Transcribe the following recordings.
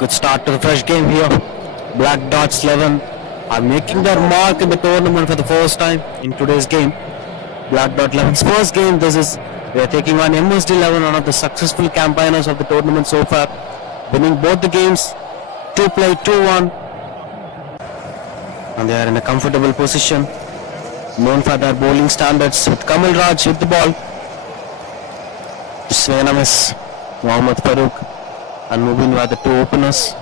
Good start to the fresh game here. Black Dots 11 are making their mark in the tournament for the first time in today's game. Black Dot 11's first game. They are taking on MSD 11, one of the successful campaigners of the tournament so far, winning both the games 2-play 2-1, and they are in a comfortable position, known for their bowling standards. With Kamal Raj with the ball, Svenamis, Mohammad Farooq, and Mubin were the two openers.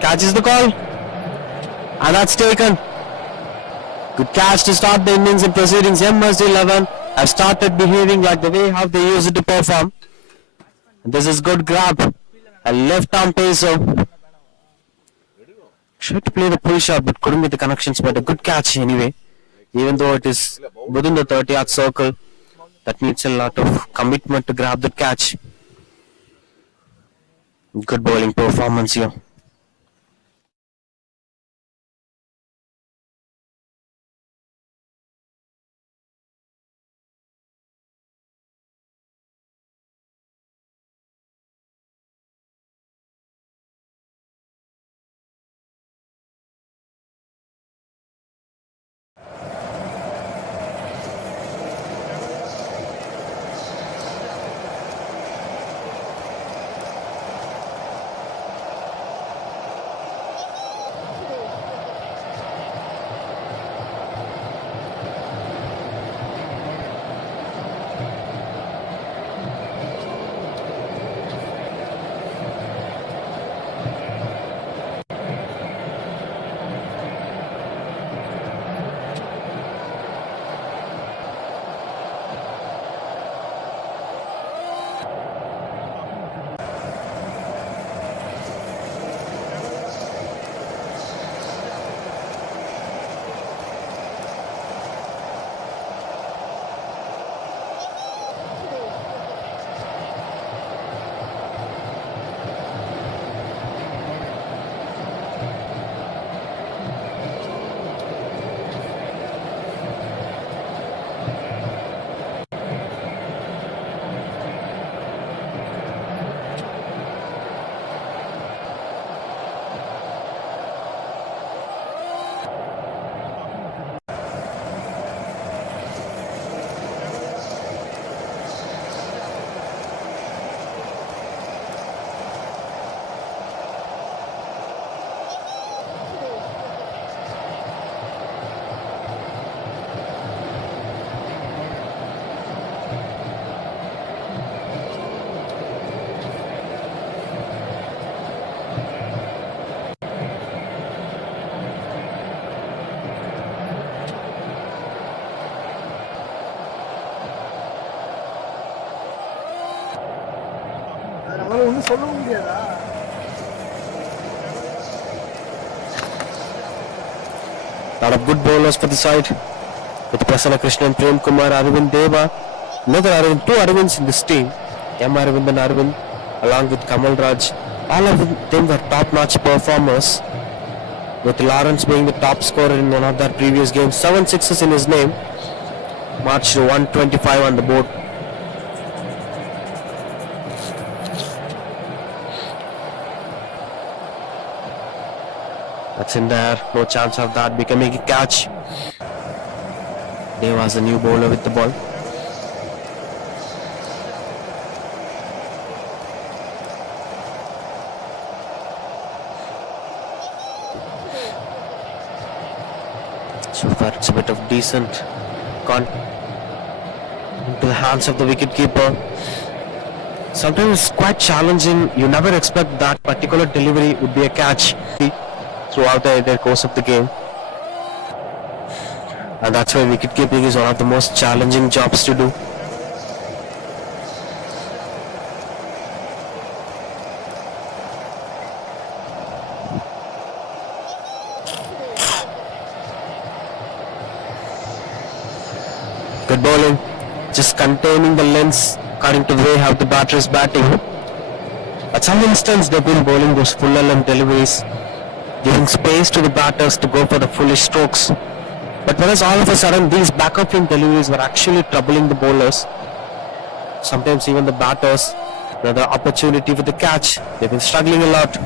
Catches the call, and that's taken. Good catch to start the innings and proceedings. MSD 11 have started behaving like the way how they used to perform. This is good grab, a left arm pacer. Tried to play the pull shot but couldn't get the connections, but a good catch anyway. Even though it is within the 30-yard circle, that needs a lot of commitment to grab that catch. Good bowling performance here. Lot of good bowlers for the side, with Prasanna Krishnan, Prem Kumar, Arvind Deva, another Arvind, two Arvinds in this team, M. Arvind and Arvind, along with Kamal Raj. All of them were top-notch performers, with Lawrence being the top scorer in one of their previous games. 7 sixes in his name, marched to 125 on the board. That's in there, no chance of that becoming a catch. Dave was a new bowler with the ball. So far it's a bit of decent into the hands of the wicketkeeper. Sometimes it's quite challenging. You never expect that particular delivery would be a catch throughout the course of the game, and that's why wicketkeeping is one of the most challenging jobs to do. Good bowling, just containing the lens according to the way how the batter is batting. some instance they've been bowling those full length deliveries, giving space to the batters to go for the foolish strokes. But whereas all of a sudden these backup link deliveries were actually troubling the bowlers, sometimes even the batters, another opportunity for the catch. They've been struggling a lot.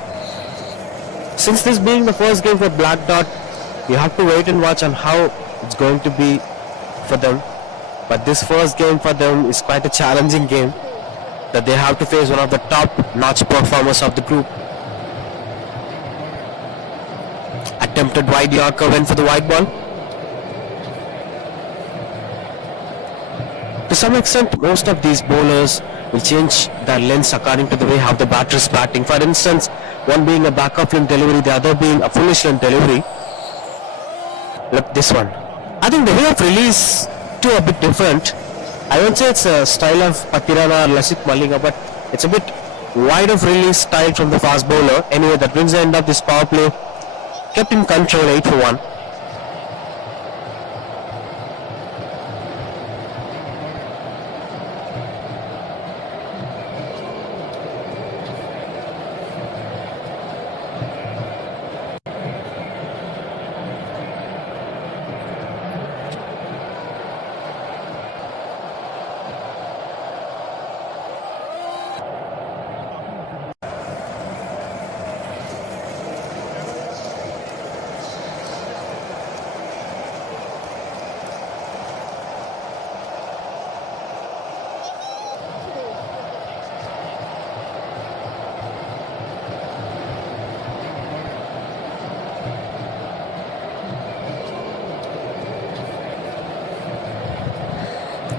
Since this being the first game for Black Dot, you have to wait and watch on how it's going to be for them. But this first game for them is quite a challenging game, that they have to face one of the top-notch performers of the group. Attempted wide Yorker, went for the wide ball. To some extent, most of these bowlers will change their lengths according to the way how the batter is batting. For instance, one being a backup length delivery, the other being a foolish length delivery. Look, this one. I think the way of release too a bit different. I won't say it's a style of Patirana or Lasith Malinga, but it's a bit wide of release style from the fast bowler. Anyway, that brings the end of this power play. Kept in control, 8 for 1.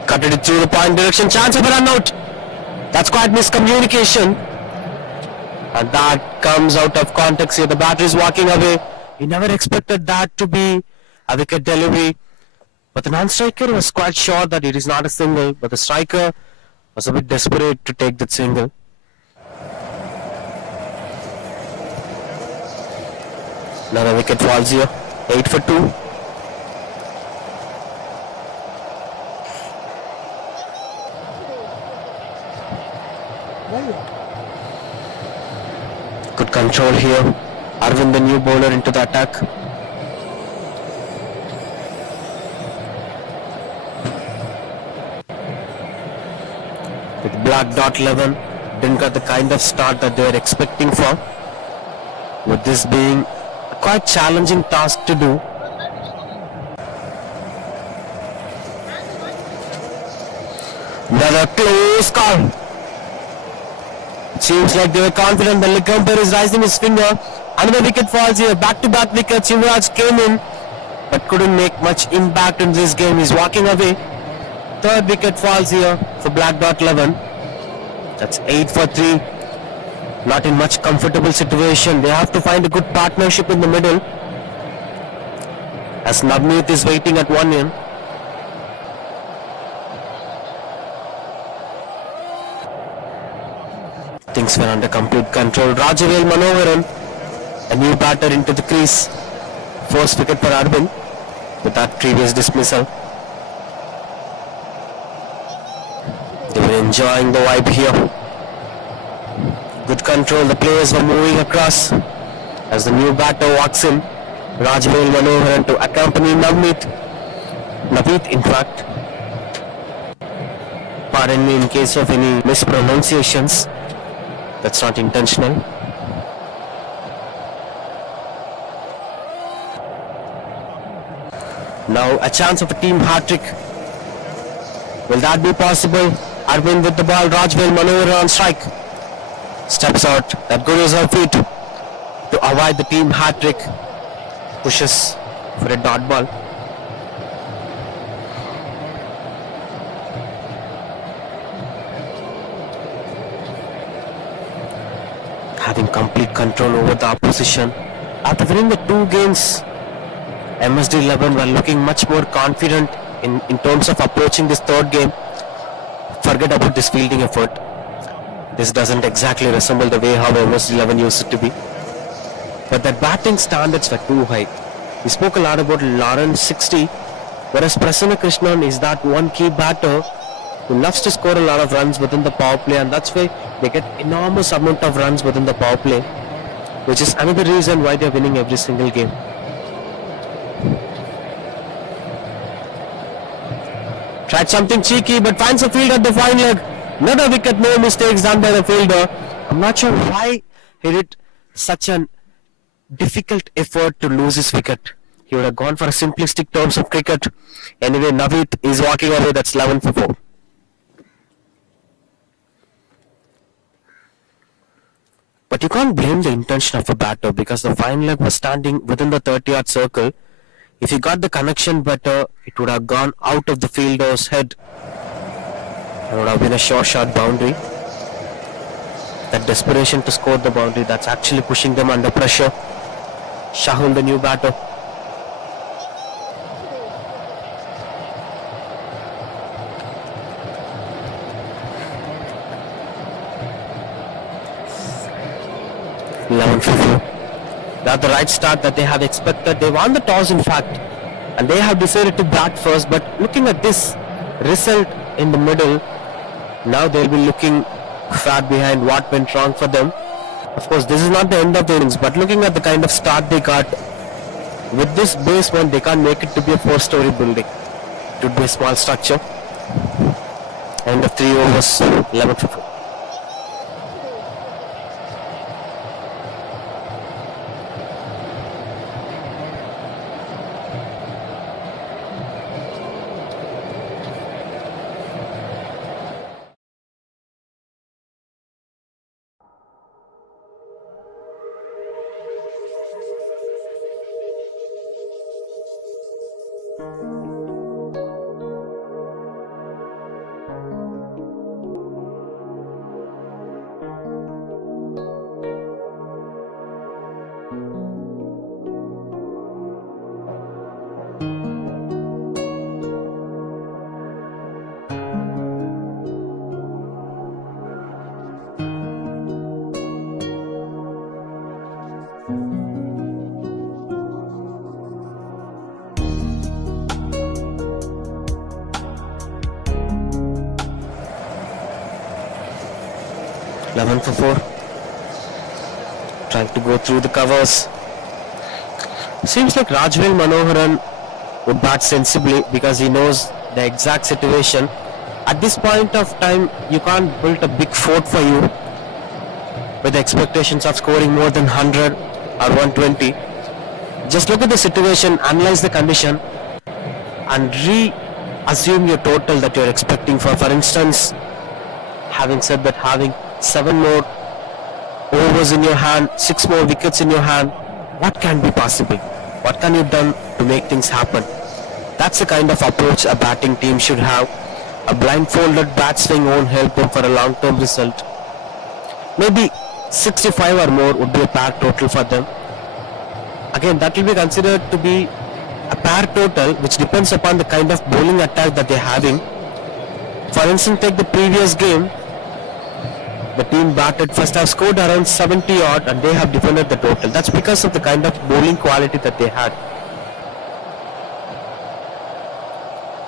Cutted it through the point direction, chance of a run out. That's quite miscommunication. And that comes out of context here. The batter is walking away. He never expected that to be a wicket delivery. But the non-striker was quite sure that it is not a single. But the striker was a bit desperate to take that single. Another wicket falls here. 8 for 2. Good control here. Arvind, the new bowler, into the attack. With Black Dot 11, didn't get the kind of start that they were expecting for. With this being a quite challenging task to do. Another close call. Seems like they were confident. The leg umpire is raising his finger. Another wicket falls here. Back-to-back wickets. Yuvraj came in but couldn't make much impact in this game. He's walking away. Third wicket falls here for Black Dot 11. That's 8 for 3. Not in much comfortable situation. They have to find a good partnership in the middle, as Navneet is waiting at one end. Things were under complete control. Rajavel Manoharan, a new batter, into the crease. First wicket for Arvind with that previous dismissal. They were enjoying the vibe here. Good control. The players were moving across as the new batter walks in. Rajavel Manoharan to accompany Navneet. Navneet, in fact. Pardon me in case of any mispronunciations. That's not intentional. Now a chance of a team hat-trick. Will that be possible? Arvind with the ball. Rajvel Manohar on strike. Steps out. That good is her feet to avoid the team hat-trick. Pushes for a dot ball. Having complete control over the opposition. After winning the 2 games, MSD 11 were looking much more confident in terms of approaching this third game. Forget about this fielding effort. This doesn't exactly resemble the way how MSD 11 used it to be. But the batting standards were too high. We spoke a lot about Lawrence 60, whereas Pricne Krishnan is that one key batter who loves to score a lot of runs within the power play, and that's why They get enormous amount of runs within the power play, which is another reason why they're winning every single game. Tried something cheeky but finds a field at the fine leg. Another wicket, no mistakes done by the fielder. I'm not sure why he did such a difficult effort to lose his wicket. He would have gone for a simplistic terms of cricket. Anyway, Naveed is walking away. That's 11 for 4. But you can't blame the intention of a batter because the fine leg was standing within the 30-yard circle. If he got the connection better, it would have gone out of the fielder's head and would have been a sure shot boundary. That desperation to score the boundary, that's actually pushing them under pressure. Shahul, the new batter. That's the right start that they have expected. They won the toss in fact, and they have decided to bat first. But looking at this result in the middle, now they'll be looking far behind what went wrong for them. Of course, this is not the end of the innings, but looking at the kind of start they got, with this base one, they can't make it to be a 4-story building. It would be a small structure. End of 3 overs, 11 for 4. For 4, trying to go through the covers. Seems like Rajvel Manoharan would bat sensibly because he knows the exact situation. At this point of time, you can't build a big fort for you with the expectations of scoring more than 100 or 120. Just look at the situation, analyze the condition, and re-assume your total that you're expecting for. For instance, having said that, having 7 more overs in your hand, 6 more wickets in your hand, what can be possible? What can you done to make things happen? That's the kind of approach a batting team should have. A blindfolded bat swing won't help them for a long-term result. Maybe 65 or more would be a pair total for them. Again, that will be considered to be a pair total, which depends upon the kind of bowling attack that they're having. For instance, take the previous game. The team batted first have scored around 70 odd and they have defended the total. That's because of the kind of bowling quality that they had.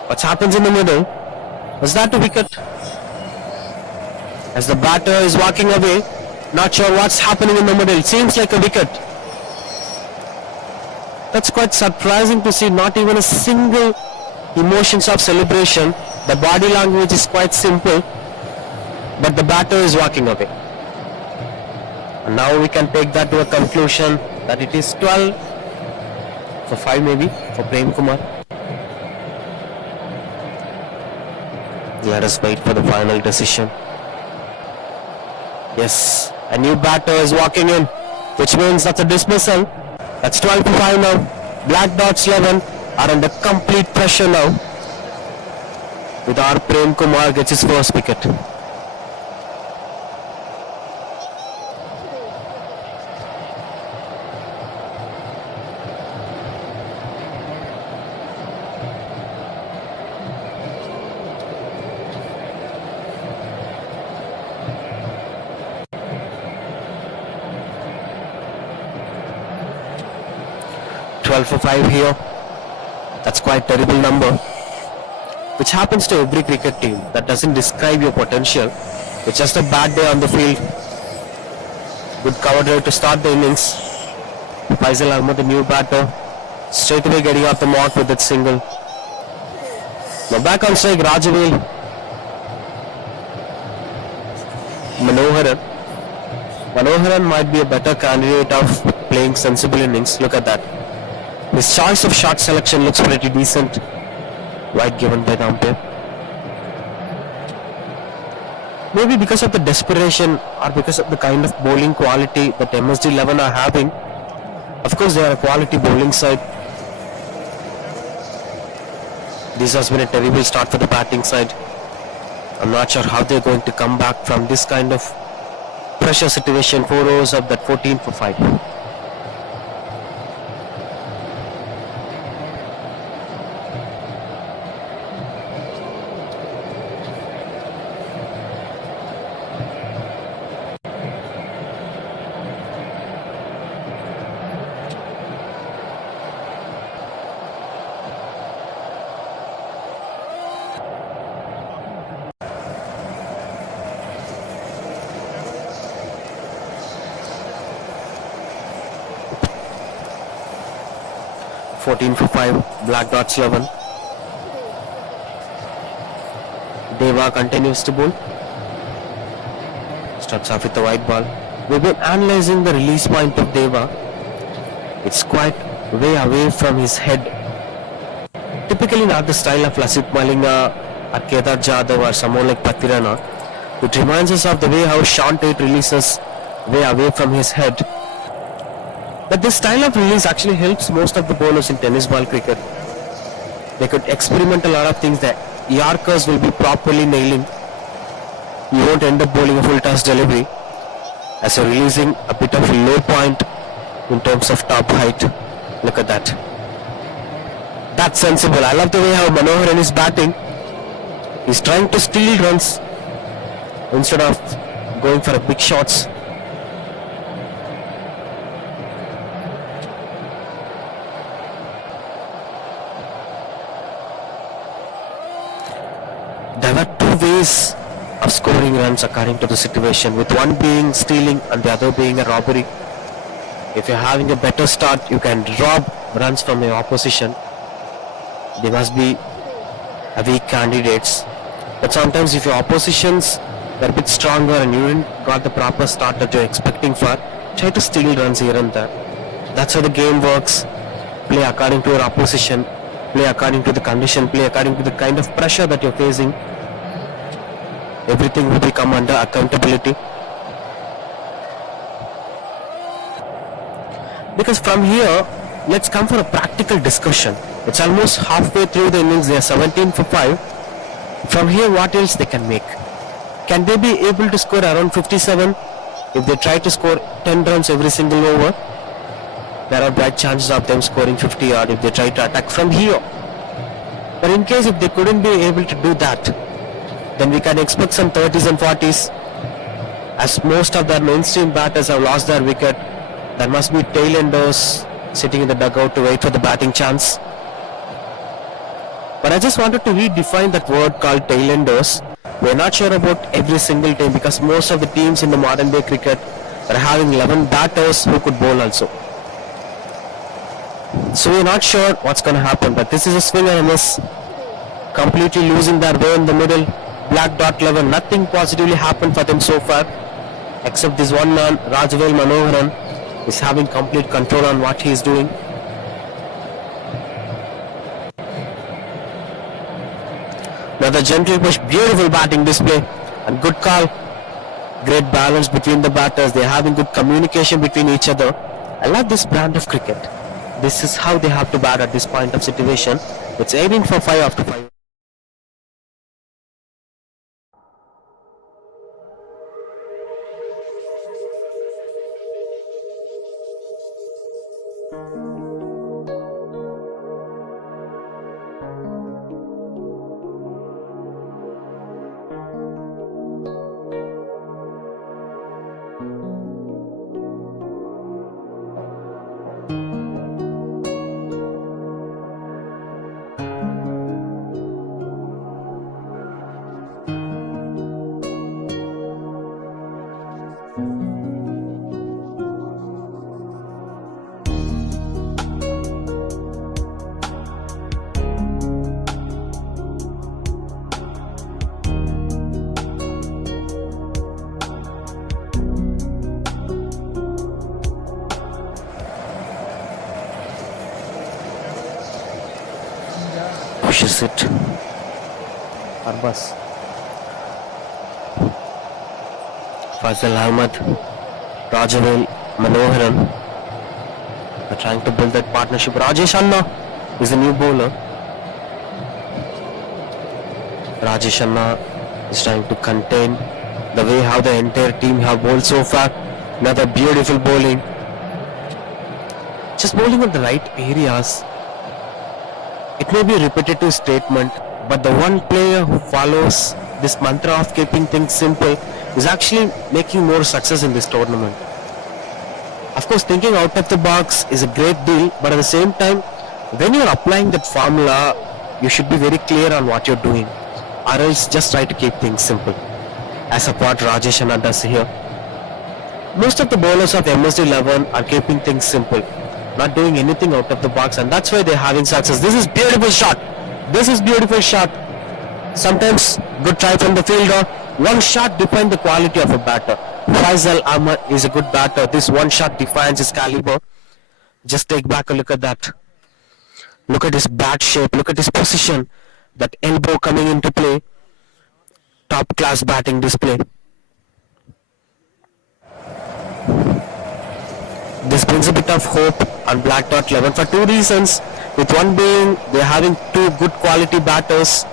What happens in the middle? Was that a wicket? As the batter is walking away, not sure what's happening in the middle. It seems like a wicket. That's quite surprising to see. Not even a single emotions of celebration. The body language is quite simple. But the batter is walking away. And now we can take that to a conclusion that it is 12 for 5 maybe for Prem Kumar. Let us wait for the final decision. Yes, a new batter is walking in, which means that's a dismissal. That's 12 for 5 now. Black Dots 11 are under complete pressure now. With our Prem Kumar gets his first wicket. For 5 here. That's quite terrible number, which happens to every cricket team. That doesn't describe your potential. It's just a bad day on the field. Good cover drive to start the innings. Faisal Ahmed, the new batter, straight away getting off the mark with that single. Now back on strike, Rajavel. Manoharan might be a better candidate of playing sensible innings. Look at that. His choice of shot selection looks pretty decent. Wide given by the umpire. Maybe because of the desperation or because of the kind of bowling quality that MSD 11 are having. Of course, they are a quality bowling side. This has been a terrible start for the batting side. I'm not sure how they're going to come back from this kind of pressure situation. 4 overs of that 14 for 5. For 5, black dots 11. Deva continues to bowl. Starts off with the white ball. We've been analyzing the release point of Deva. It's quite way away from his head. Typically not the style of Lasith Malinga or Kedar Jadhav or someone like Patirana. It reminds us of the way how Sean Tate releases way away from his head. But this style of release actually helps most of the bowlers in tennis ball cricket. They could experiment a lot of things that Yorkers will be properly nailing. You won't end up bowling a full toss delivery as you're releasing a bit of a low point in terms of top height. Look at that. That's sensible. I love the way how Manoharan is batting. He's trying to steal runs instead of going for a big shots. There were two ways of scoring runs according to the situation, with one being stealing and the other being a robbery. If you're having a better start, you can rob runs from your opposition. They must be weak candidates. But sometimes if your oppositions were a bit stronger and you didn't got the proper start that you're expecting for, try to steal runs here and there. That's how the game works. Play according to your opposition. Play according to the condition. Play according to the kind of pressure that you're facing. Everything will become under accountability. Because from here, let's come for a practical discussion. It's almost halfway through the innings. They are 17 for 5. From here, what else they can make? Can they be able to score around 57 if they try to score 10 runs every single over? There are bright chances of them scoring 50 odd if they try to attack from here. But in case if they couldn't be able to do that, then we can expect some 30s and 40s. As most of their mainstream batters have lost their wicket, there must be tail-enders sitting in the dugout to wait for the batting chance. But I just wanted to redefine that word called tail-enders. We're not sure about every single team because most of the teams in the modern day cricket are having 11 batters who could bowl also. So we're not sure what's going to happen, but this is a swing and a miss. Completely losing their way in the middle. Black dot 11, nothing positively happened for them so far, except this one man, Rajavel Manoharan, is having complete control on what he is doing. Another gentle push, beautiful batting display, and good call. Great balance between the batters. They're having good communication between each other. I love this brand of cricket. This is how they have to bat at this point of situation. It's 18 for 5 after 5. is it? Arbas. Faisal Ahmed, Rajavel, Manoharan are trying to build that partnership. Rajesh Anna is the new bowler. Rajesh Anna is trying to contain the way how the entire team have bowled so far. Another beautiful bowling. Just bowling at the right areas. It may be a repetitive statement, but the one player who follows this mantra of keeping things simple is actually making more success in this tournament. Of course, thinking out of the box is a great deal, but at the same time, when you're applying that formula, you should be very clear on what you're doing, or else just try to keep things simple, as of what Rajesh Anna does here. Most of the bowlers of MSD 11 are keeping things simple, not doing anything out of the box, and that's why they're having success. This is beautiful shot. This is beautiful shot. Sometimes good try from the fielder. One shot defines the quality of a batter. Faisal Ahmed is a good batter. This one shot defines his caliber. Just take back a look at that. Look at his bat shape. Look at his position. That elbow coming into play. Top class batting display. This brings a bit of hope on Black Dot 11 for two reasons. With one being they're having two good quality batters.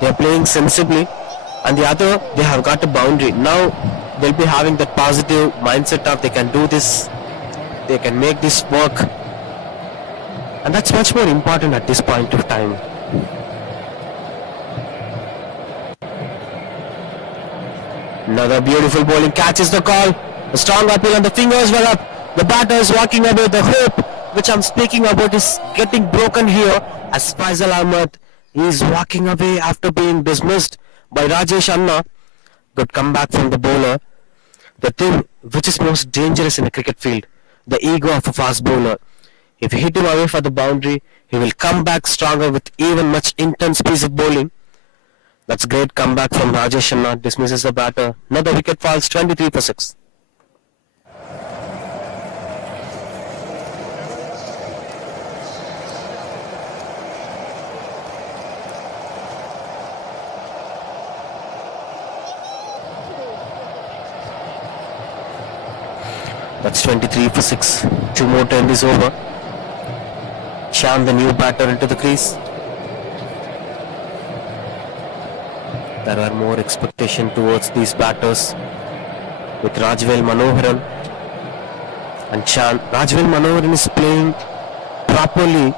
They're playing sensibly. And the other, they have got a boundary. Now they'll be having that positive mindset of they can do this. They can make this work. And that's much more important at this point of time. Another beautiful bowling catches the call. A strong appeal and the fingers were up. The batter is walking away. The hope which I'm speaking about is getting broken here as Faisal Ahmed is walking away after being dismissed by Rajesh Anna. Good comeback from the bowler. The thing which is most dangerous in a cricket field, the ego of a fast bowler. If you hit him away for the boundary, he will come back stronger with even much intense piece of bowling. That's great comeback from Rajesh Anna. Dismisses the batter. Another wicket falls, 23 for 6. That's 23 for 6. Two more to end this over. Shan, the new batter, into the crease. There are more expectation towards these batters with Rajvel Manoharan and Shan. Rajvel Manoharan is playing properly.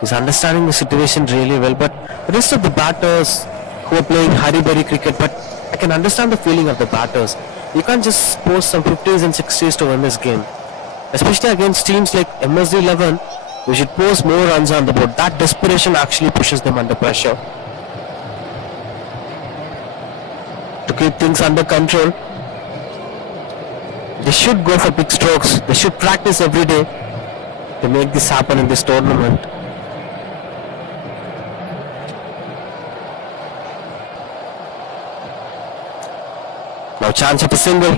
He's understanding the situation really well. But the rest of the batters who are playing hurry-burry cricket, but I can understand the feeling of the batters. You can't just post some 50s and 60s to win this game. Especially against teams like MSD 11, we should post more runs on the board. That desperation actually pushes them under pressure. To keep things under control, they should go for big strokes. They should practice every day to make this happen in this tournament. Now chance of a single.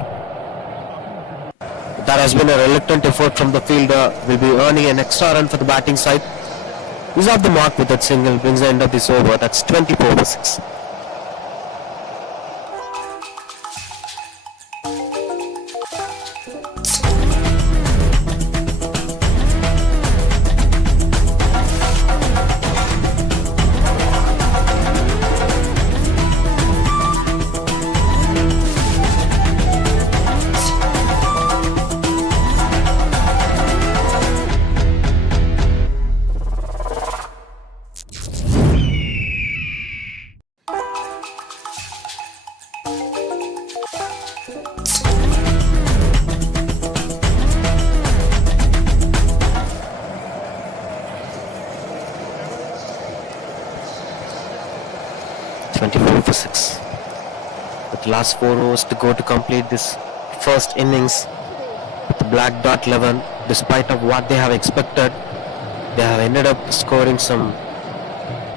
That has been a reluctant effort from the fielder. Will be earning an extra run for the batting side. He's off the mark with that single. Brings the end of this over. That's 24 for 6. With the last 4 overs to go to complete this first innings with the Black Dot 11, despite of what they have expected, they have ended up scoring some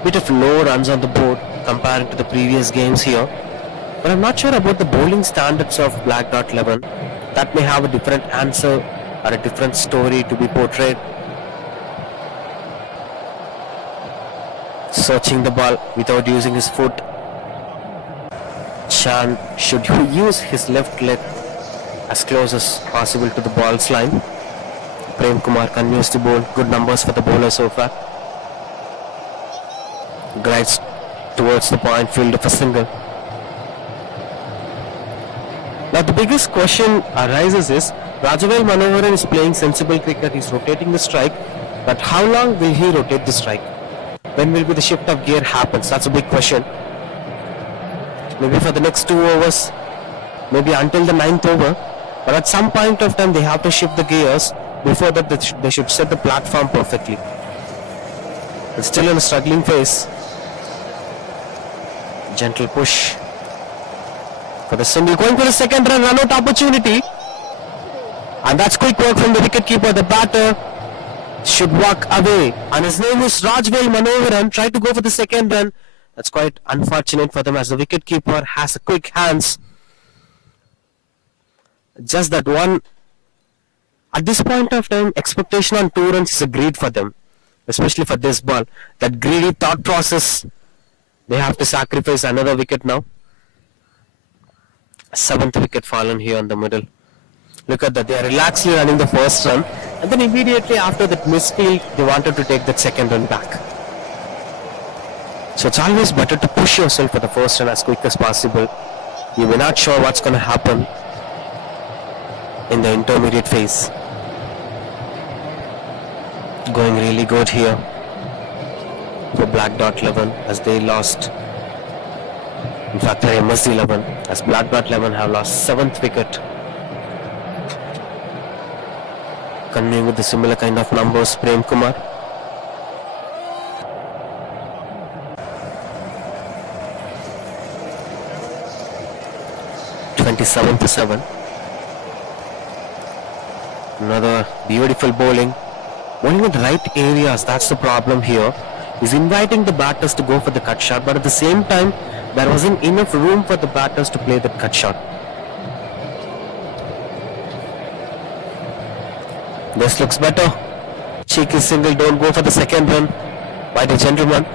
bit of low runs on the board compared to the previous games here. But I'm not sure about the bowling standards of Black Dot 11. That may have a different answer or a different story to be portrayed. searching the ball without using his foot. Chan should use his left leg as close as possible to the ball's line. Prem Kumar continues to bowl. Good numbers for the bowler so far. Glides towards the point, field of a single. Now the biggest question arises is, Rajavel Manoharan is playing sensible cricket, he's rotating the strike, but how long will he rotate the strike? When will be the shift of gear happens? That's a big question. Maybe for the next 2 overs, maybe until the 9th over, but at some point of time they have to shift the gears. Before that they should set the platform perfectly. It's still in a struggling phase. Gentle push for the single, going for the second run out opportunity, and that's quick work from the wicketkeeper. The batter should walk away, and his name is Rajvel Manoharan. Try to go for the second run. That's quite unfortunate for them as the wicketkeeper has a quick hands. Just that one. At this point of time, expectation on 2 runs is a greed for them, especially for this ball. That greedy thought process, they have to sacrifice another wicket now. 7th wicket fallen here in the middle. Look at that, they are relaxedly running the first run, and then immediately after that misfield, they wanted to take that second run back. So it's always better to push yourself for the first run as quick as possible. You may not sure what's going to happen in the intermediate phase. Going really good here for Black Dot 11 as they lost. In fact, MSD 11 as Black Dot 11 have lost 7th wicket. Continuing with the similar kind of numbers, Prem Kumar. (27 for 7). Another beautiful bowling. Bowling in the right areas, that's the problem here. He's inviting the batters to go for the cut shot, but at the same time, there wasn't enough room for the batters to play that cut shot. This looks better. Cheeky single, don't go for the second run by the gentleman.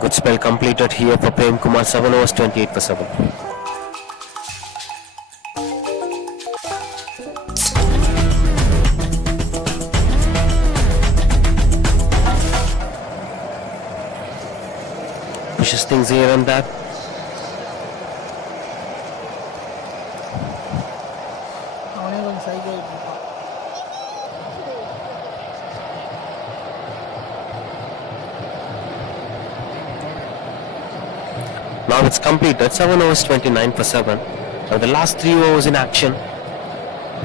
Good spell completed here for Prem Kumar. 7 overs, 28 for 7. Pushes things here and there. Now it's completed. 7 overs, 29 for 7. Now the last 3 overs in action.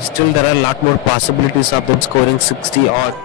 Still there are a lot more possibilities of them scoring 60 odd.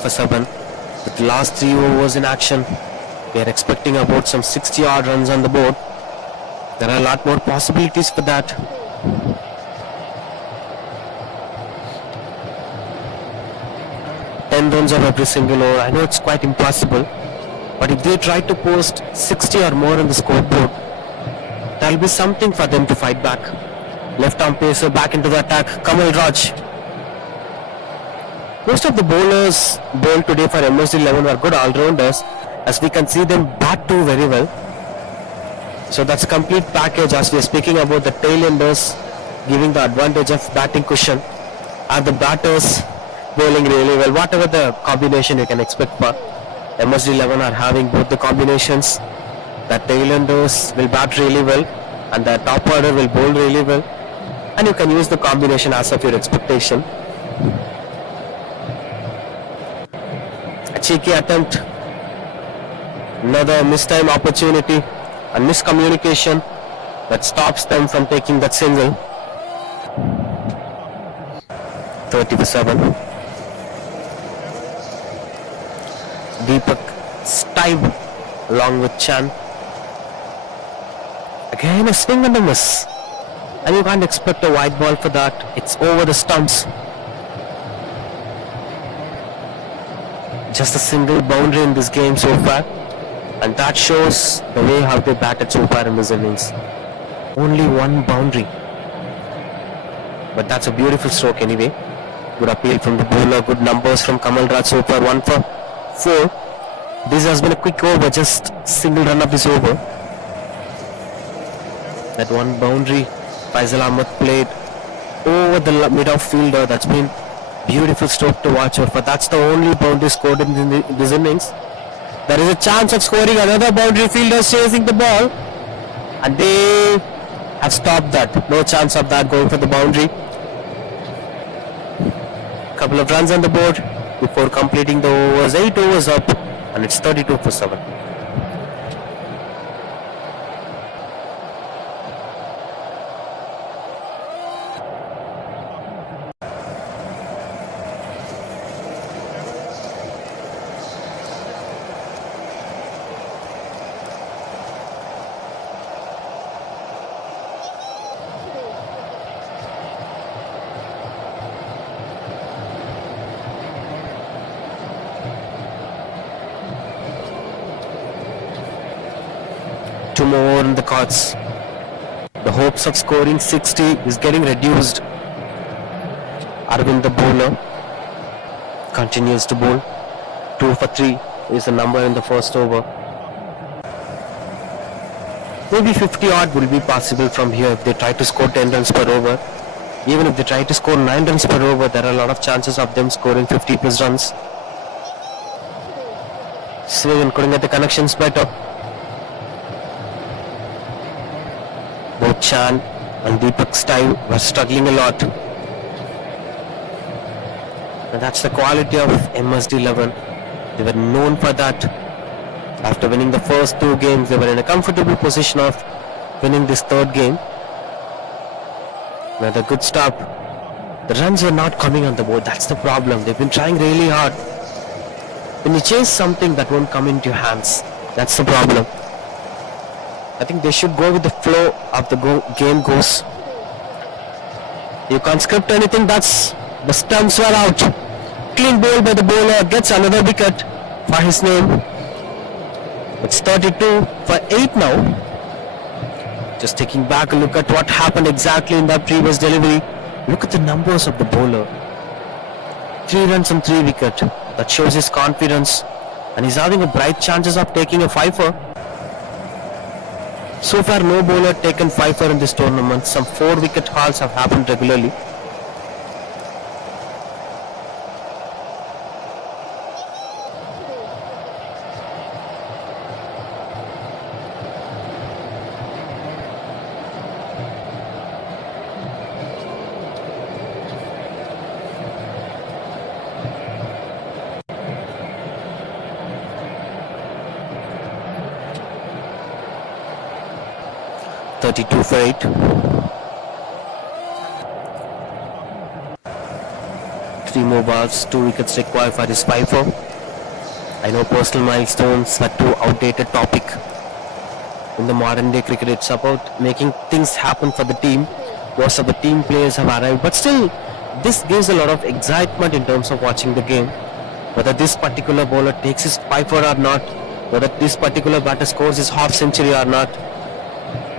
For 7. With the last 3 overs in action, we are expecting about some 60 odd runs on the board. There are a lot more possibilities for that. Runs of every single over. I know it's quite impossible, but if they try to post 60 or more on the scoreboard, there will be something for them to fight back. Left arm pacer back into the attack. Kamal Raj. Most of the bowlers bowled today for MSD 11 were good all-rounders, as we can see them bat too very well. So that's a complete package as we are speaking about the tail-enders giving the advantage of batting cushion, and the batters bowling really well. Whatever the combination you can expect for MSD 11 are having both the combinations. The tail-enders will bat really well and the top order will bowl really well, and you can use the combination as of your expectation. cheeky attempt. Another mistime opportunity and miscommunication that stops them from taking that single. 30 for 7. Deepak Stibe along with Chan. Again a swing and a miss. And you can't expect a wide ball for that. It's over the stumps. Just a single boundary in this game so far. And that shows the way how they batted so far in this innings. Only one boundary. But that's a beautiful stroke anyway. Good appeal from the bowler. Good numbers from Kamal Raj so far. 1 for 4. This has been a quick over. Just single run up is over. That one boundary Faisal Ahmed played over the mid-off fielder. That's been beautiful stroke to watch out for. That's the only boundary scored in this innings. There is a chance of scoring another boundary. Fielders chasing the ball and they have stopped that. No chance of that going for the boundary. Couple of runs on the board before completing the overs. 8 overs up and it's 32 for 7. Two more in the cards. The hopes of scoring 60 is getting reduced. Arvind the bowler continues to bowl. 2 for 3 is the number in the first over. Maybe 50 odd will be possible from here if they try to score 10 runs per over. Even if they try to score 9 runs per over, there are a lot of chances of them scoring 50 plus runs. Swing couldn't get the connections better. Both Chan and Deepak Stibe were struggling a lot. And that's the quality of MSD 11. They were known for that. After winning the first 2 games, they were in a comfortable position of winning this 3rd game. Another good stop. The runs are not coming on the board. That's the problem. They've been trying really hard. When you chase something, that won't come into your hands. That's the problem. I think they should go with the flow of the game goes. You can't script anything. That's the stumps were out. Clean bowl by the bowler. Gets another wicket for his name. It's 32 for 8 now. Just taking back a look at what happened exactly in that previous delivery. Look at the numbers of the bowler. 3 runs and 3 wickets. That shows his confidence. And he's having a bright chances of taking a 5-er. So far, no bowler taken 5-er in this tournament. Some 4-wicket hauls have happened regularly. (32 for 8). 3 more balls, 2 wickets required for his 5-er. I know personal milestones are too outdated topic in the modern day cricket. It's about making things happen for the team. Most of the team players have arrived, but still this gives a lot of excitement in terms of watching the game. Whether this particular bowler takes his 5-er or not, whether this particular batter scores his half century or not,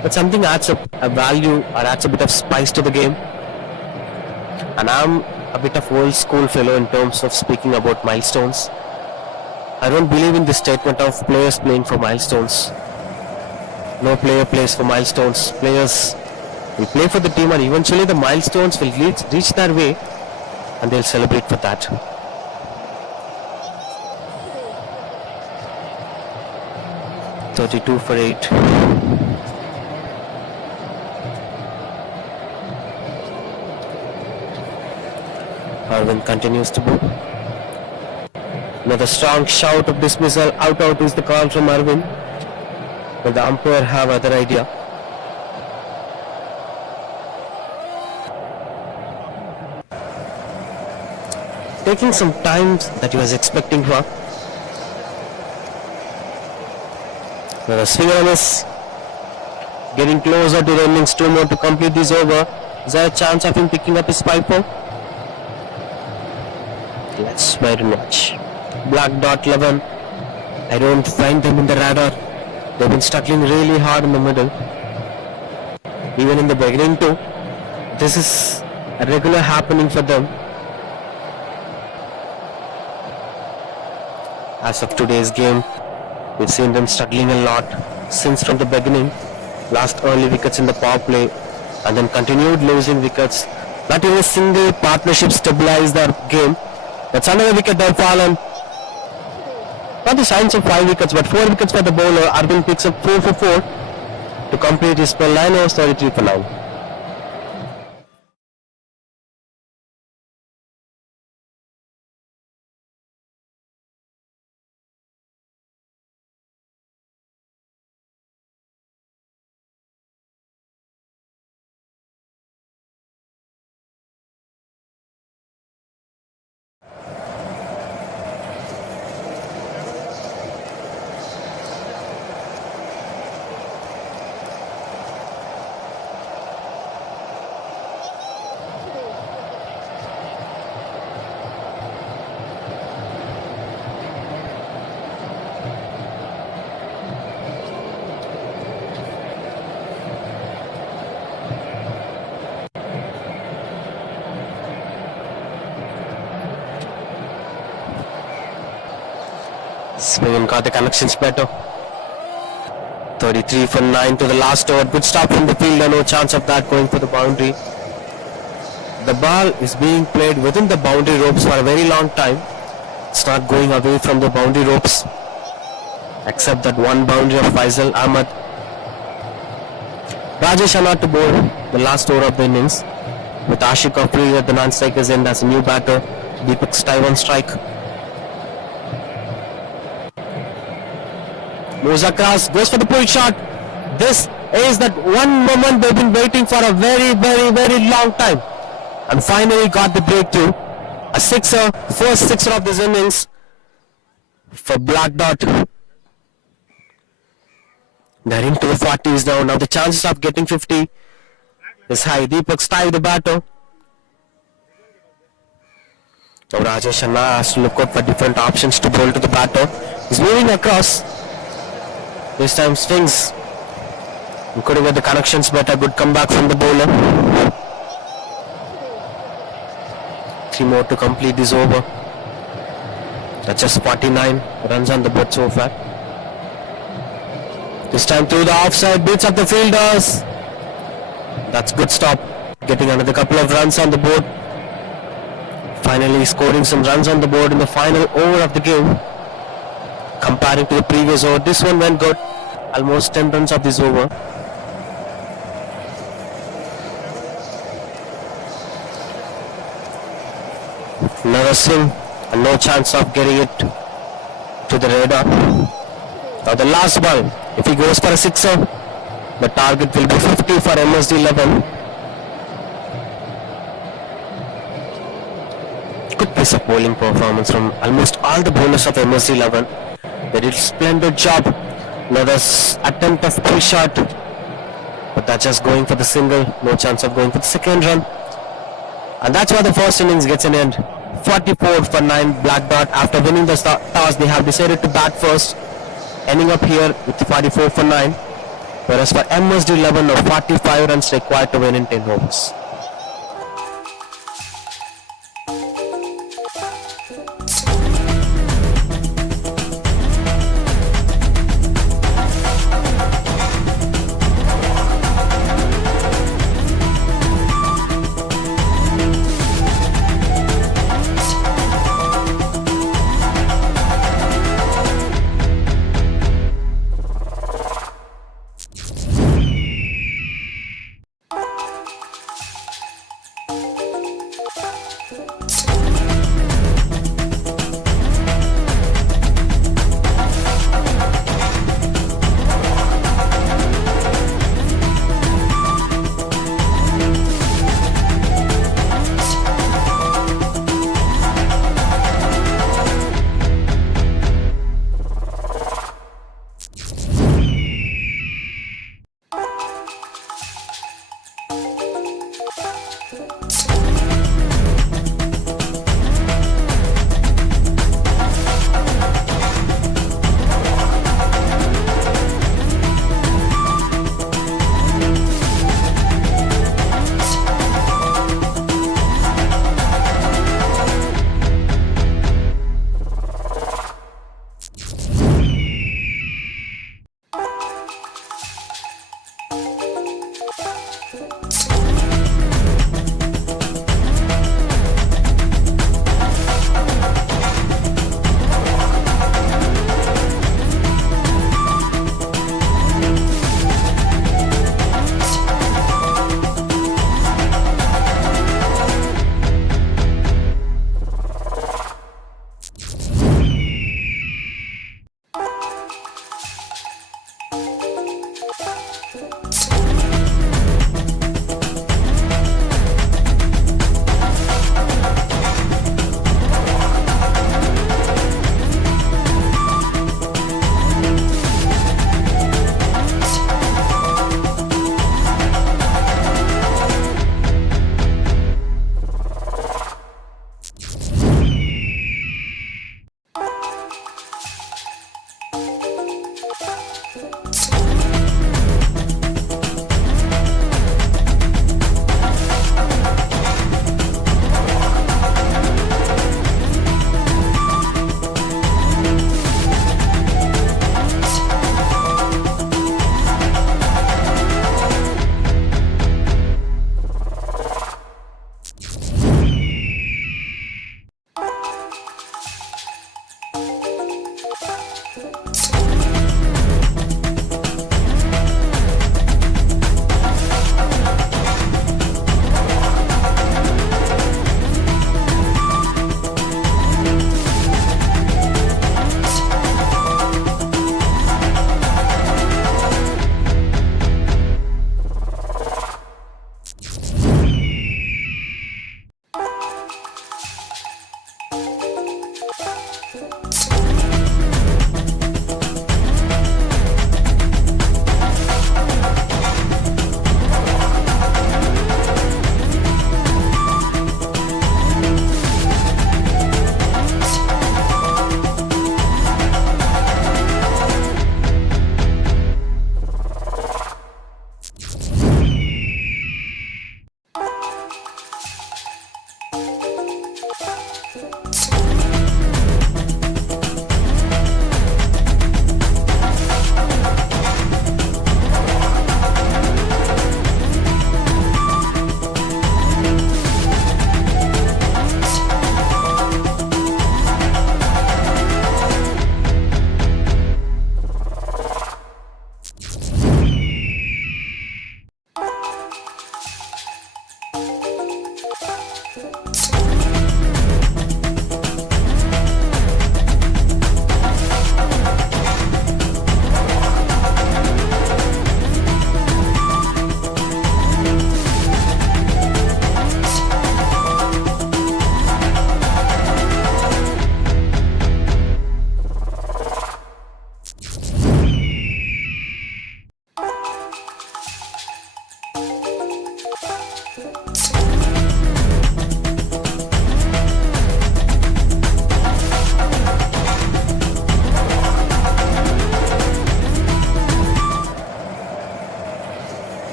but something adds up a value or adds a bit of spice to the game. And I'm a bit of old school fellow in terms of speaking about milestones. I don't believe in this statement of players playing for milestones. No player plays for milestones. Players will play for the team and eventually the milestones will reach their way and they'll celebrate for that. (32 for 8). Arvind continues to bowl. Another strong shout of dismissal. Out is the call from Arvind. Will the umpire have other idea? Taking some time that he was expecting for. Another swing and a miss. Getting closer to the innings. 2 more to complete this over. Is there a chance of him picking up his piper? Let's wait and watch. Black dot 11. I don't find them in the radar. They've been struggling really hard in the middle. Even in the beginning too. This is a regular happening for them. As of today's game, we've seen them struggling a lot since from the beginning. Last early wickets in the power play and then continued losing wickets. Not even a single partnership stabilized their game. That's another wicket they've fallen. Not the signs of 5 wickets but 4 wickets for the bowler. Arvind picks up 4 for 4 to complete his spell. 9 overs 33 for 9. Swing and got the connections better. 33 for 9 to the last over. Good stop from the fielder. No chance of that going for the boundary. The ball is being played within the boundary ropes for a very long time. It's not going away from the boundary ropes. Except that one boundary of Faisal Ahmed. Rajesh Anand to bowl the last over of the innings. With Ashik Afri at the non-striker's end as a new batter. Deepak Steve on strike. Moves across, goes for the pull shot. This is that one moment they've been waiting for a very long time. And finally got the breakthrough. A sixer, first sixer of this innings for Black Dot. They're into the 40s now. Now the chances of getting 50 is high. Deepak Steve the batter. Now Rajesh Khanna has to look out for different options to bowl to the batter. He's moving across. This time swings. He couldn't get the connections better. Good comeback from the bowler. 3 more to complete this over. That's just 49 runs on the board so far. This time through the offside, beats up the fielders. That's good stop. Getting another couple of runs on the board. Finally scoring some runs on the board in the final over of the game. Comparing to the previous over, this one went good. Almost 10 runs of this over. Another swing and no chance of getting it to the radar. Now the last ball, if he goes for a sixer, the target will be 50 for MSD 11. Good piece of bowling performance from almost all the bowlers of MSD 11. They did a splendid job. Another attempt of pull shot, but that's just going for the single. No chance of going for the second run. And that's why the first innings gets an end. 44 for 9 Black Dot. After winning the toss, they have decided to bat first, ending up here with 44 for 9. Whereas for MSD 11, now 45 runs required to win in 10 overs.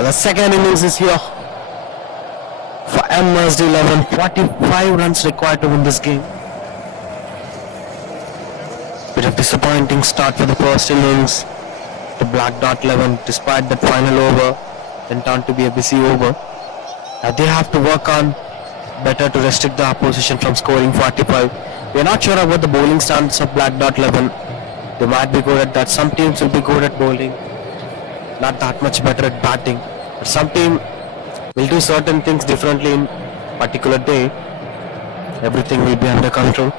The second innings is here for MSD11. 45 runs required to win this game. Bit of disappointing start for the first innings. The Black Dot 11, despite that final over, went on to be a busy over. They have to work on better to restrict the opposition from scoring 45. We are not sure about the bowling stance of Black Dot 11. They might be good at that. Some teams will be good at bowling, not that much better at batting. But some team will do certain things differently in particular day. Everything will be under control.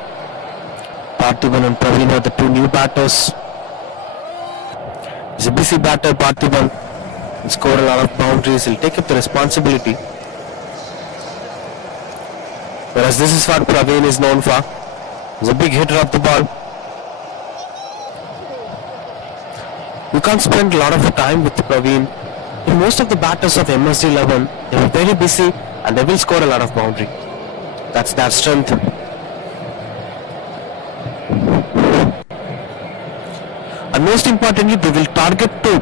Parthiban and Praveen are the two new batters. He's a busy batter, Parthiban. He'll score a lot of boundaries. He'll take up the responsibility. Whereas this is what Praveen is known for. He's a big hitter of the ball. You can't spend a lot of time with Praveen. In most of the batters of MSD11, they are very busy and they will score a lot of boundary. That's their strength. And most importantly, they will target to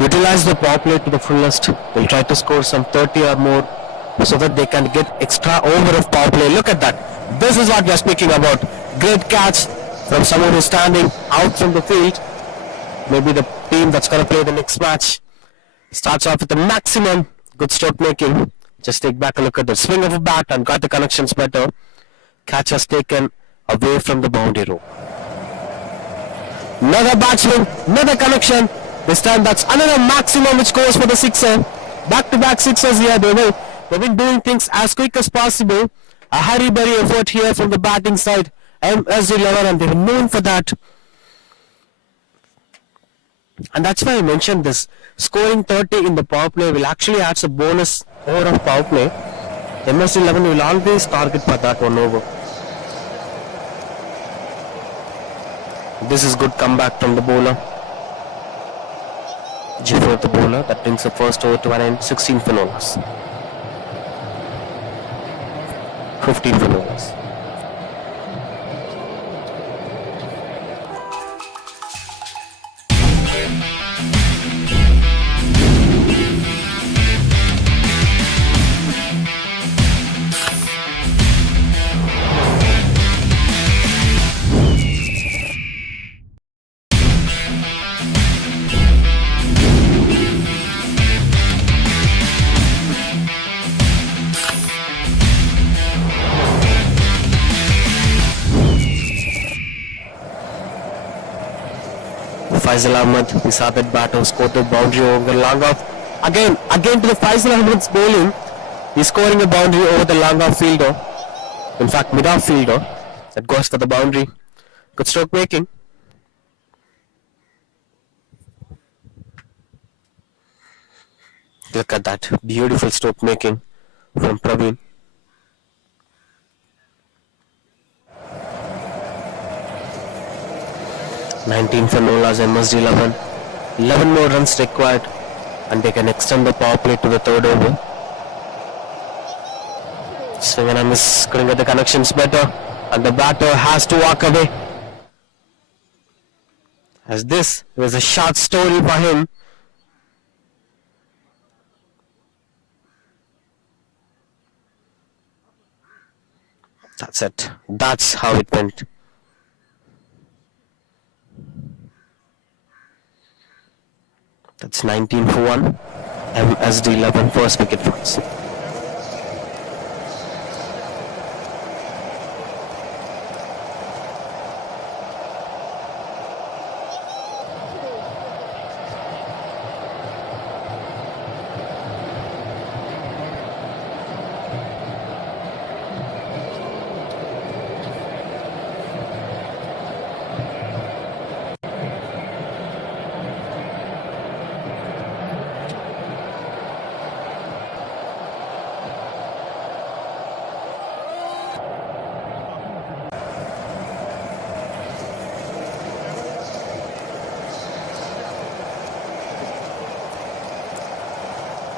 utilize the power play to the fullest. They'll try to score some 30 or more so that they can get extra over of power play. Look at that. This is what we are speaking about. Great catch from someone who's standing out from the field. Maybe the team that's going to play the next match starts off with the maximum good stroke making. Just take back a look at the swing of a bat and got the connections better. Catch was taken away from the boundary rope. Another bat swing, another connection. This time that's another maximum which goes for the sixer. Back-to-back sixers here. They've been doing things as quick as possible. A hurry-burry effort here from the batting side. MSD11, and they've been known for that. And that's why I mentioned this. Scoring 30 in the power play will actually add a bonus over of power play. MSD11 will always target for that one over. This is good comeback from the bowler. G4 the bowler. That brings the first over to an end. 16 for no loss. 15 for no loss. Faisal Ahmed, we saw that batter scored the boundary over the long off. Again to the Faisal Ahmed's bowling. He's scoring a boundary over the long off fielder. In fact, mid off fielder. That goes for the boundary. Good stroke making. Look at that. Beautiful stroke making from Praveen. $19 for no loss, MSD11. 11 more runs required and they can extend the power play to the third over. Swing and a miss, couldn't get the connections better and the batter has to walk away. As this was a short story for him. That's it. That's how it went. That's 19 for 1. MSD11 first wicket falls.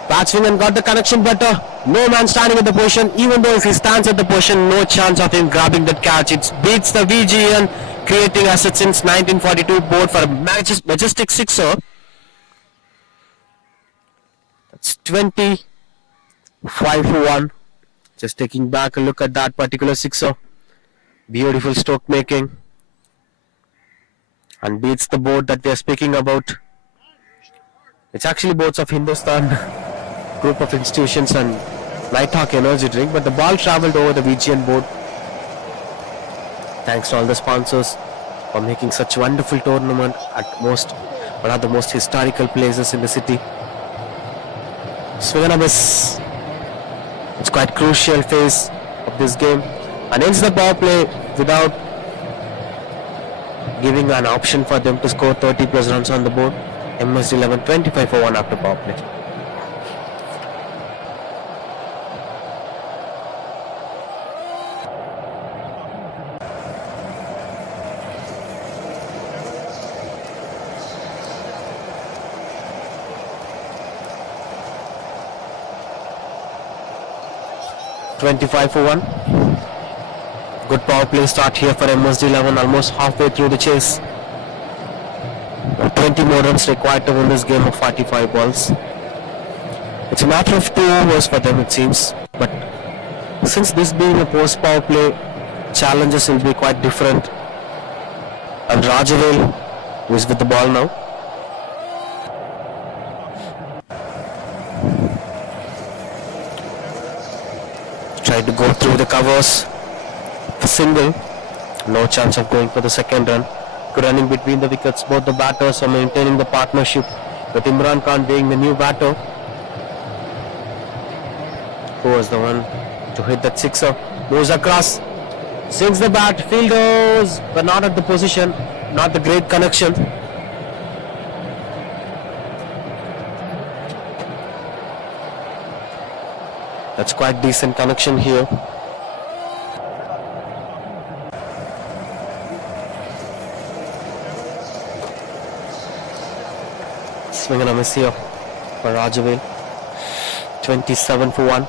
Batsman and got the connection better. No man standing at the position. Even though if he stands at the position, no chance of him grabbing that catch. It beats the VGN, creating assets since 1942 board for a majestic sixer. It's 25-1. Just taking back a look at that particular sixer. Beautiful stroke making. And beats the board that we are speaking about. It's actually boards of Hindustan Group of Institutions and Nighthawk Energy Drink, but the ball travelled over the VGN board. Thanks to all the sponsors for making such a wonderful tournament at one of the most historical places in the city. Swing and a miss. It's quite crucial phase of this game, and ends the power play without giving an option for them to score 30 plus runs on the board. MS 11 25-1 after power play. (25-1). Good power play start here for MSD 11, almost halfway through the chase. 20 more runs required to win this game of 45 balls. It's a matter of 2 overs for them, it seems. But since this being a post power play, challenges will be quite different. And Rajavel, who is with the ball now. Tried to go through the covers. Single. No chance of going for the second run. Good running between the wickets. Both the batters are maintaining the partnership, with Imran Khan being the new batter, who was the one to hit that sixer. Moves across, swings the bat, fielders, but not at the position, not the great connection. That's quite decent connection here. Swing and a miss here for Rajavel. 27-1.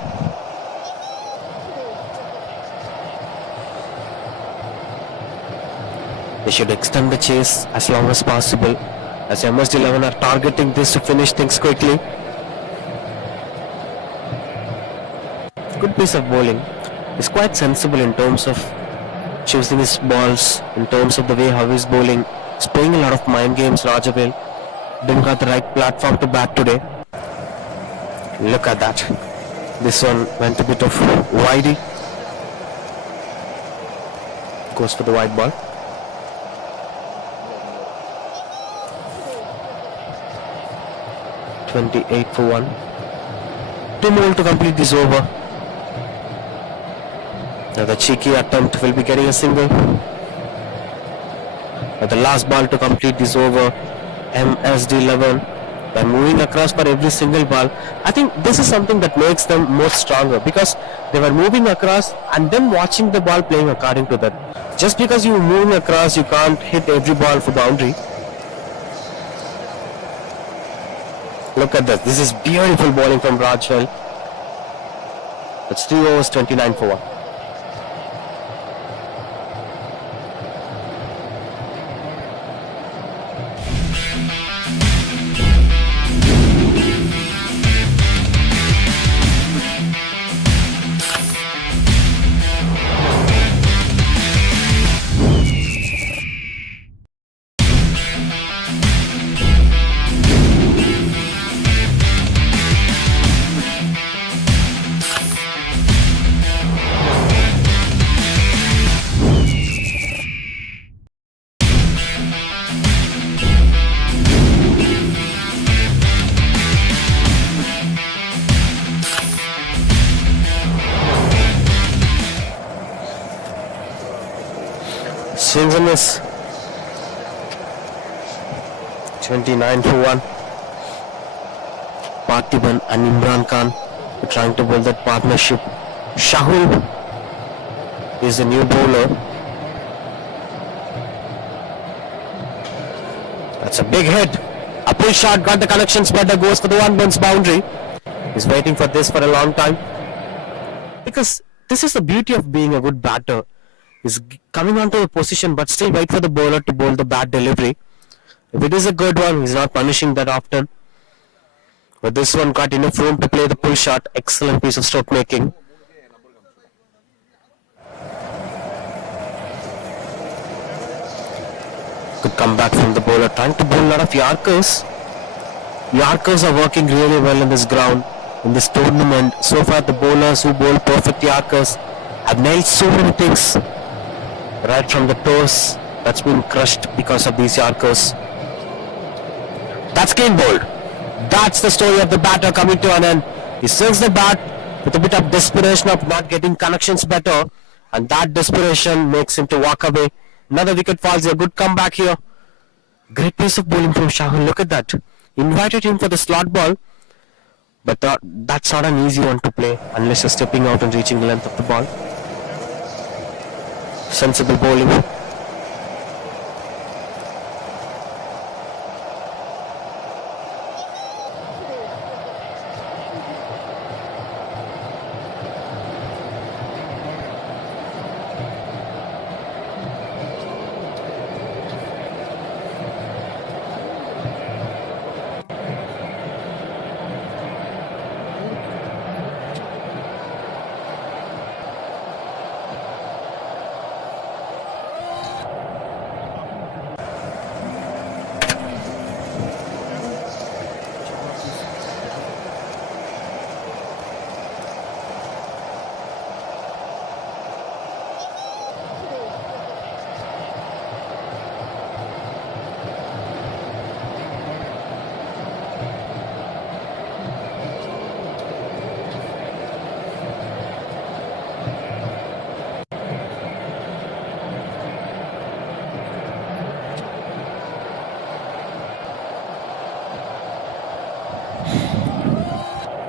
They should extend the chase as long as possible, as MSD 11 are targeting this to finish things quickly. Good piece of bowling. He's quite sensible in terms of choosing his balls, in terms of the way how he's bowling. He's playing a lot of mind games, Rajavel. Didn't got the right platform to bat today. Look at that. This one went a bit of widey. Goes for the wide ball. (28-1). 2 more to complete this over. Now the cheeky attempt will be getting a single. Now the last ball to complete this over. MSD 11. They're moving across for every single ball. I think this is something that makes them more stronger, because they were moving across and then watching the ball playing according to that. Just because you're moving across, you can't hit every ball for boundary. Look at this. This is beautiful bowling from Rajwell. It's 3 overs, 29-1. Swings and miss. 29-1. Parthiban and Imran Khan are trying to build that partnership. Shahul is the new bowler. That's a big hit. A pull shot, got the connections, but goes for the 1 bounce boundary. He's waiting for this for a long time, because this is the beauty of being a good batter. He's coming onto the position, but still wait for the bowler to bowl the bat delivery. If it is a good one, he's not punishing that often. But this one got enough room to play the pull shot. Excellent piece of stroke making. Good comeback from the bowler. Trying to bowl a lot of Yorkers. Yorkers are working really well in this ground, in this tournament. So far the bowlers who bowl perfect Yorkers have nailed so many things. Right from the toes, that's been crushed because of these Yorkers. That's clean bowled. That's the story of the batter coming to an end. He swings the bat with a bit of desperation of not getting connections better, and that desperation makes him to walk away. Another wicket falls here. Good comeback here. Great piece of bowling from Shahul. Look at that. Invited him for the slot ball, but that's not an easy one to play unless you're stepping out and reaching the length of the ball. Sensible bowling.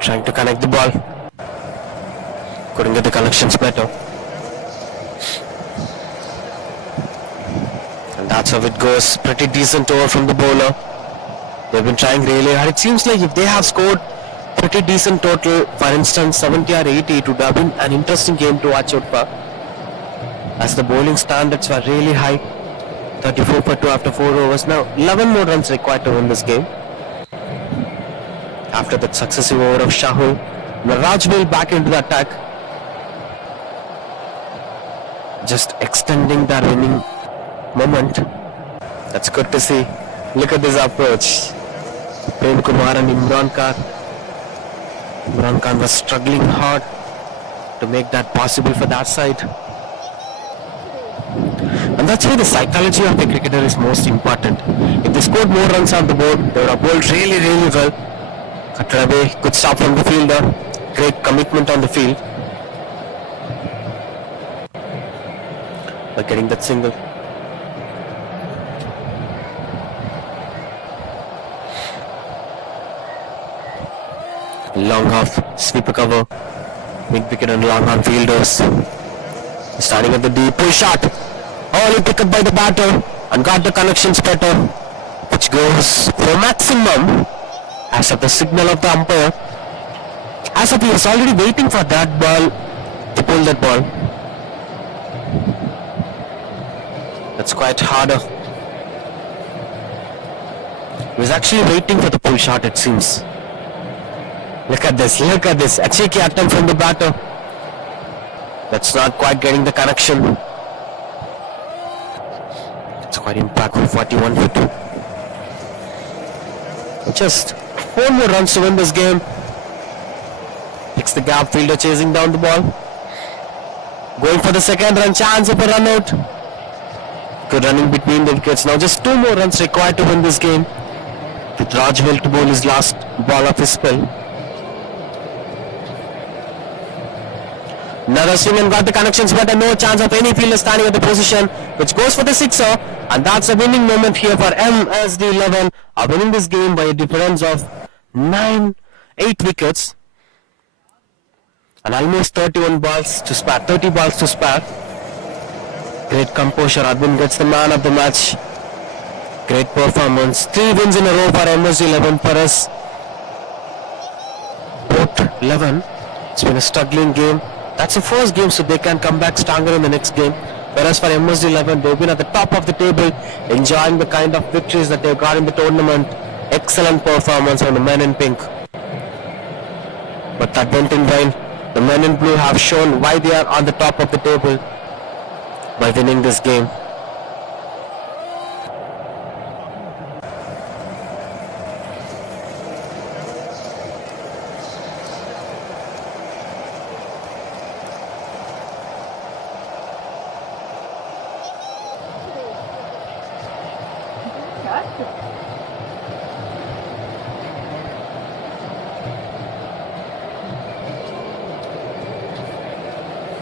Trying to connect the ball. Couldn't get the connections better. And that's how it goes. Pretty decent over from the bowler. They've been trying really hard. It seems like if they have scored pretty decent total, for instance 70 or 80, it would have been an interesting game to watch out for, as the bowling standards were really high. 34 for 2 after 4 overs. Now 11 more runs required to win this game. After that successive over of Shahul, Naraj will back into the attack, just extending their winning moment. That's good to see. Look at this approach. Prem Kumar and Imran Khan. Imran Khan was struggling hard to make that possible for that side. And that's why the psychology of the cricketer is most important. If they scored more runs on the board, they would have bowled really, really well. Cut away, good stop from the fielder. Great commitment on the field. By getting that single. Long off, sweeper cover. Big wicket and long on fielders. Starting at the deep, pull shot. Only picked up by the batter and got the connections better, which goes for maximum. As of the signal of the umpire, as if he was already waiting for that ball to pull that ball. That's quite harder. He was actually waiting for the pull shot, it seems. Look at this, look at this. A cheeky attempt from the batter. That's not quite getting the connection. It's quite impactful, 41 for 2. Just 4 more runs to win this game. Picks the gap, fielder chasing down the ball. Going for the second run, chance of a run out. Good running between the wickets. Now just 2 more runs required to win this game, with Rajwell to bowl his last ball of his spell. Another swing and got the connections, but no chance of any fielder standing at the position, which goes for the sixer, and that's a winning moment here for MSD11, are winning this game by a difference of 8 wickets, and almost 30 balls to spare. Great composure. Arvind gets the man of the match. Great performance. 3 wins in a row for MSD11 for us. Port 11. It's been a struggling game. That's the first game, so they can come back stronger in the next game. Whereas for MSD11, they've been at the top of the table, enjoying the kind of victories that they've got in the tournament. Excellent performance from the men in pink. But that went in vain. The men in blue have shown why they are on the top of the table by winning this game.